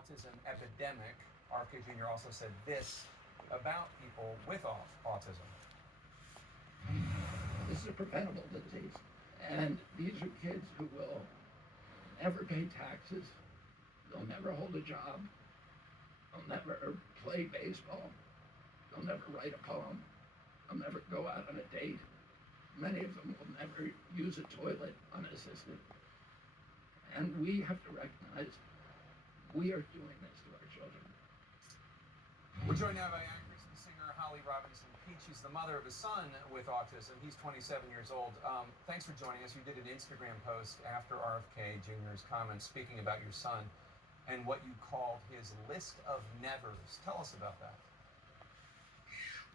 autism epidemic, RFK Jr. also said this about people with autism. This is a preventable disease, and these are kids who will never pay taxes, they'll never hold a job, they'll never play baseball, they'll never write a poem, they'll never go out on a date. Many of them will never use a toilet unassisted. And we have to recognize we are doing this to our children. We're joined now by actress and singer Holly Robinson Peach. She's the mother of a son with autism. He's 27 years old. Thanks for joining us. You did an Instagram post after RFK Jr.'s comments speaking about your son and what you called his list of nevers. Tell us about that.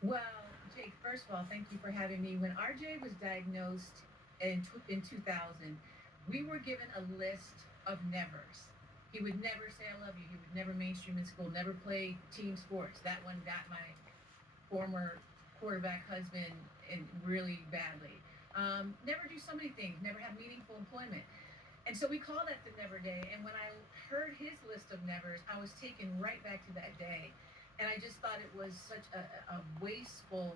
Well, Jake, first of all, thank you for having me. When RJ was diagnosed in 2000, we were given a list of nevers. He would never say I love you. He would never mainstream in school, never play team sports. That one got my former quarterback husband in really badly. Never do so many things, never have meaningful employment. And so we call that the never day. And when I heard his list of nevers, I was taken right back to that day. And I just thought it was such a wasteful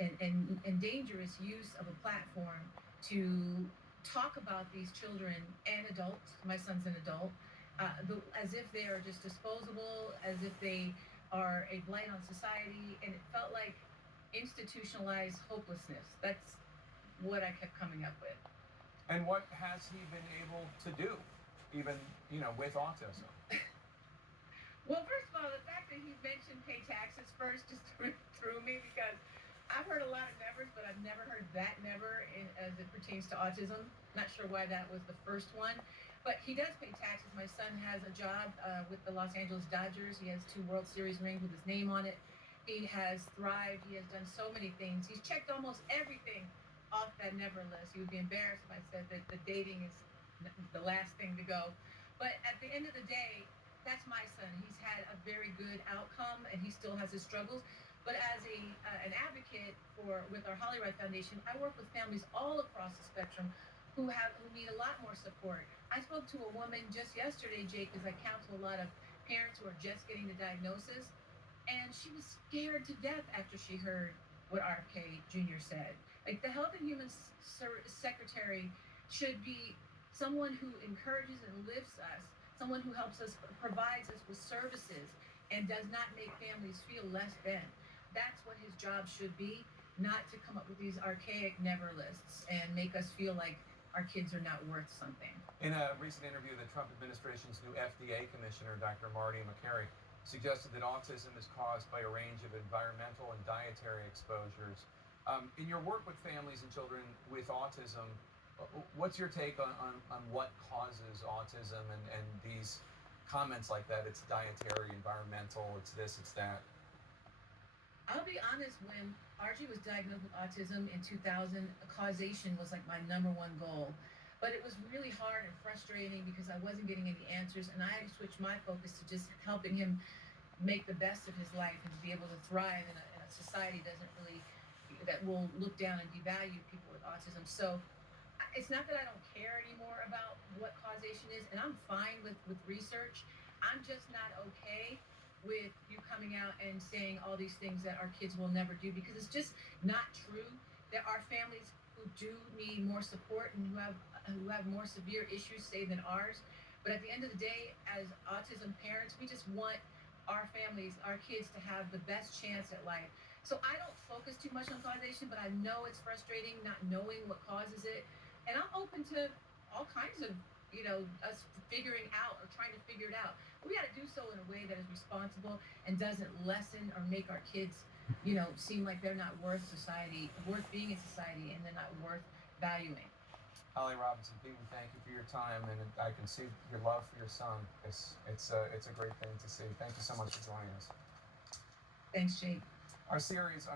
and dangerous use of a platform to talk about these children and adults. My son's an adult, as if they are just disposable, as if they are a blight on society. And it felt like institutionalized hopelessness. That's what I kept coming up with. And what has he been able to do, even, with autism? Well, first of all, the fact that he mentioned pay taxes first just threw me, because I've heard a lot of nevers, but I've never heard that never as it pertains to autism. Not sure why that was the first one, but he does pay taxes. My son has a job with the Los Angeles Dodgers. He has 2 World Series rings with his name on it. He has thrived. He has done so many things. He's checked almost everything off that never list. He would be embarrassed if I said that the dating is the last thing to go. But at the end of the day, that's my son. He's had a very good outcome, and he still has his struggles. But as an advocate with our Holly Right Foundation, I work with families all across the spectrum who need a lot more support. I spoke to a woman just yesterday, Jake, because I counsel a lot of parents who are just getting the diagnosis, and she was scared to death after she heard what RFK Jr. said. Like, the Health and Human Secretary should be someone who encourages and lifts us, someone who helps us, provides us with services, and does not make families feel less than. That's what his job should be, not to come up with these archaic never lists and make us feel like our kids are not worth something. In a recent interview, the Trump administration's new FDA commissioner, Dr. Marty Makary, suggested that autism is caused by a range of environmental and dietary exposures. In your work with families and children with autism, what's your take on what causes autism and these comments like that? It's dietary, environmental, it's this, it's that. I'll be honest, when RJ was diagnosed with autism in 2000, causation was like my #1 goal. But it was really hard and frustrating because I wasn't getting any answers, and I switched my focus to just helping him make the best of his life and to be able to thrive in a society that will look down and devalue people with autism. So it's not that I don't care anymore about what causation is, and I'm fine with research. I'm just not okay with you coming out and saying all these things that our kids will never do, because it's just not true. There are families who do need more support and who have more severe issues, say, than ours. But at the end of the day, as autism parents, we just want our families, our kids, to have the best chance at life. So I don't focus too much on causation, but I know it's frustrating not knowing what causes it. And I'm open to all kinds of, us figuring out or trying to figure it out. But we got to do so in a way that is responsible and doesn't lessen or make our kids, seem like they're not worth being in society, and they're not worth valuing. Holly Robinson Peach, thank you for your time, and I can see your love for your son. It's a great thing to see. Thank you so much for joining us. Thanks, Jake. Our series